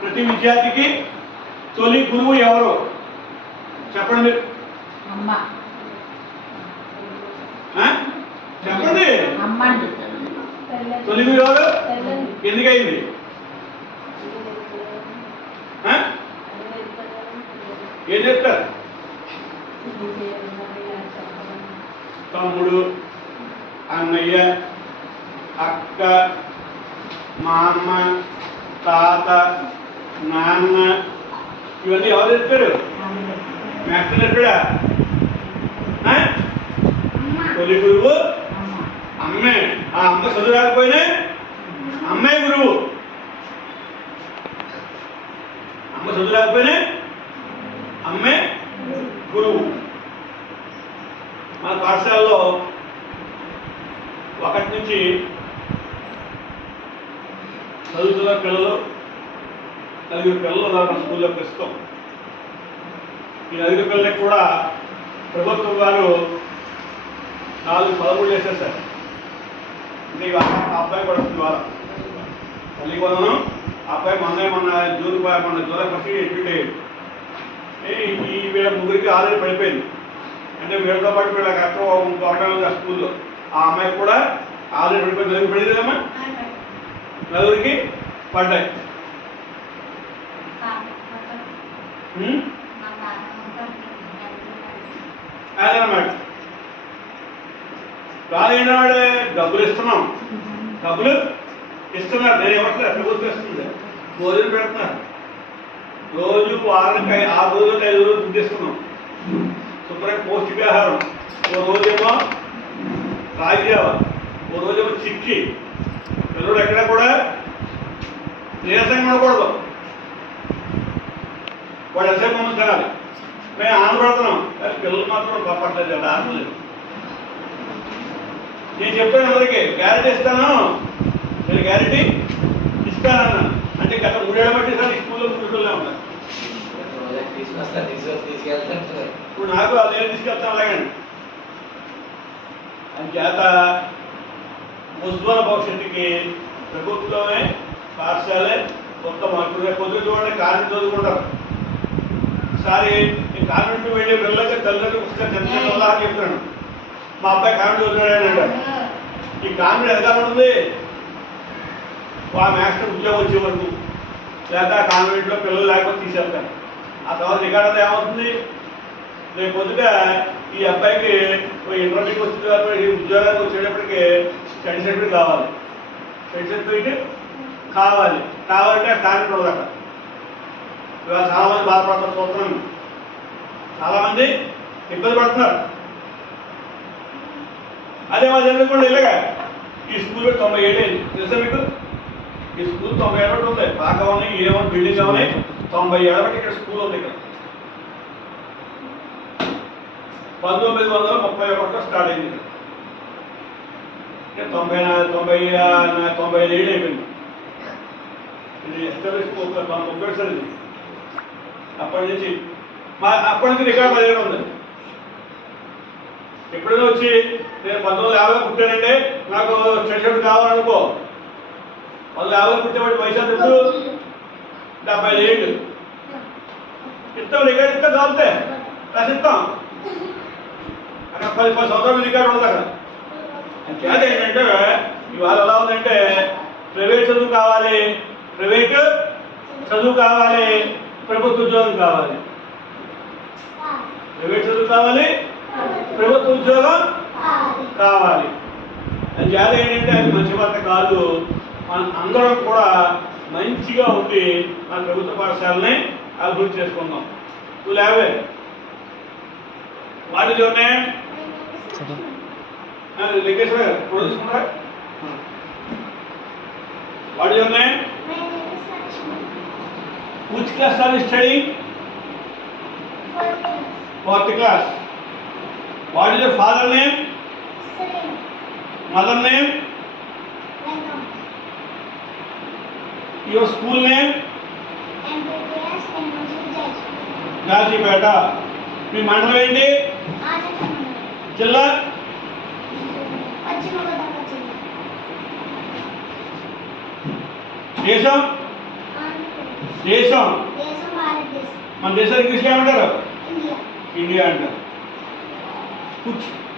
ప్రతి విద్యార్థికి తొలి గురువు ఎవరు చెప్పండి మీరు. అమ్మ. చెప్పండి. తొలి గురువు ఎవరు? ఎందుకయింది? ఏం చెప్తారు? తమ్ముడు, అన్నయ్య, అక్క, మా అమ్మ, తాత, నాన్న, ఇవన్నీ ఎవరు చెప్పారు? మాస్టర్ చెప్పాడా? తొలి గురువు అమ్మే. ఆ అమ్మ చదువు రాకపోయినా అమ్మే గురువు. అమ్మ చదువు రాకపోయినా అమ్మే గురువు. మన పాఠశాలలో 1 నుంచి చదువుతున్న పిల్లలు 4 పిల్లలు ఉన్నారు స్కూల్లో ప్రస్తుతం. ఈ 4 పిల్లలకి కూడా ప్రభుత్వం వారు 4 పదవులు చేసేసారు. అంటే ఆ అబ్బాయి కూడా వస్తుంది వారం తల్లికి వదనం. ఆ అబ్బాయి మొన్న జూలై 1 ఎడ్మిట్ అయ్యాడు. ఈ వీళ్ళ ముగ్గురికి ఆల్రెడీ పడిపోయింది. అంటే వీళ్ళతో పాటు వీళ్ళకి అక్కడ ఇంకొకటి ఆ స్కూల్లో ఆ అమ్మాయికి కూడా ఆల్రెడీ పడిపోయింది. 4 పడిందమ్మా, 4కి పడ్డాయి. అదనమాట. రాలేని వాడే డబ్బులు ఇస్తున్నాం, డబ్బులు ఇస్తున్నారు. నేను ఇవ్వట్లేదు, ప్రభుత్వం ఇస్తుంది. భోజనం పెడుతున్నారు. రోజు వారానికి 6 రోజులు 5 రోజులు గుర్తిస్తున్నాం. శుభ్రంగా పౌష్టికాహారం. ఓ రోజేమో రాగిజావ, ఓ రోజేమో చిక్కి. పిల్లలు ఎక్కడ కూడా నీరసంగా ఉండకూడదు. వాడు ఎంతసేపు మమ్మల్ని తినాలి. మేము ఆనపడుతున్నాం, కానీ పిల్లలు మాత్రం పట్టలేదు కదా, ఆనలేదు. నేను చెప్పాను అందరికీ గ్యారెంటీ ఇస్తాను, నేను గ్యారెంటీ ఇస్తానన్నా. అంటే గత 3 ఏళ్ళ బట్టి సార్ ఈ స్కూల్లో ముందుకెళ్ళే ఉంటాను. ఇప్పుడు నాకు అదే తీసుకెళ్తాను అలాగండి. అంచేత ఉజ్వల భవిష్యత్తుకి ప్రభుత్వమే పాఠశాలే కొత్త మార్పులు. పొద్దున చూడండి కాన్వెంట్ చదువుకుంటారు. ఒకసారి నేను కాన్వెంట్ వెళ్ళే పిల్లలకి తల్లిదండ్రులు ఒకసారి చంద్రశేఖర్ అని చెప్తాను. మా అబ్బాయి కాన్వెంట్ చదువుతున్నాడని అంటారు. ఈ కాన్వెంట్ ఎదగా ఉంటుంది. ఆ మాస్టర్ ఉద్యోగం వచ్చే వరకు, లేదా కాన్వెంట్లో పిల్లలు లేకపోతే తీసేస్తాను. ఆ తర్వాత రికార్డు ఏమవుతుంది? రేపు పొద్దుట ఈ అబ్బాయికి ఇంటర్మీడియట్ వచ్చిన ఉద్యోగానికి వచ్చేటప్పటికి స్టడీ సర్టిఫికేట్ కావాలి. స్టడీ సర్టిఫికేట్ కావాలంటే ఆ కాన్వెంట్ ఉండదు అక్కడ. ఇవాళ చాలామంది బాధపడుతున్నారు, చూస్తున్నాను. చాలామంది ఇబ్బంది పడుతున్నారు. అదే మా చదువుకోండి ఇలాగా. ఈ స్కూల్లో 97 అయింది తెలుసా మీకు? ఈ స్కూల్ 90 ఏళ్ళ ఉంది. పాకవని ఏమని బిల్డింగ్ అవని 90 ఏళ్ళ బట్టి ఇక్కడ స్కూల్ ఉంది. ఇక్కడ 1931లో స్టార్ట్ అయింది. ఇక్కడ 95 ఏళ్ళు అయిపోయింది. ఇది ఎస్టాబ్లిష్ 90 సార్. ఇది అప్పటి నుంచి రికార్డు 15 ఉంది. ఎప్పుడైనా వచ్చి నేను 1950లో పుట్టానంటే నాకు స్టడీ కావాలనుకో, 1950లో పుట్టేవాడి పైసా ఎప్పుడు 75 ఏళ్ళు ఇస్తాం. రికార్డు ఇస్తాం, కావాలితే రాసిస్తాం. అక్కడ 10 సంవత్సరాలు రికార్డు ఉండదు అక్కడ. అంతే ఏంటంటే ఇవాళ ఎలా ఉందంటే ప్రైవేట్ చదువు కావాలి, ప్రభుత్వ ఉద్యోగం కావాలి. ప్రైవేట్ చదువు కావాలి, ప్రభుత్వ ఉద్యోగం కావాలి. అది చేత ఏంటంటే అది మంచి వార్త కాదు. మనం అందరం కూడా మంచిగా ఉండి మన ప్రభుత్వ పాఠశాలని అభివృద్ధి చేసుకుందాం. నువ్వు లేవే వాటి చూడండి లింగేశ్వర ఇప్పుడు తీసుకుంటారా? వాటి చూడండి. Which class are you studying? 4th class. What is your father name? Mother name? Your school name? గాజీపేట. మీ మండలం ఏంటి? జిల్లా? దేశం? దేశం దేశం భారతదేశం. మన దేశాన్ని ఇంగ్లీష్లో ఏమంటారు? ఇండియా. ఇండియా అంటారు. కుచ్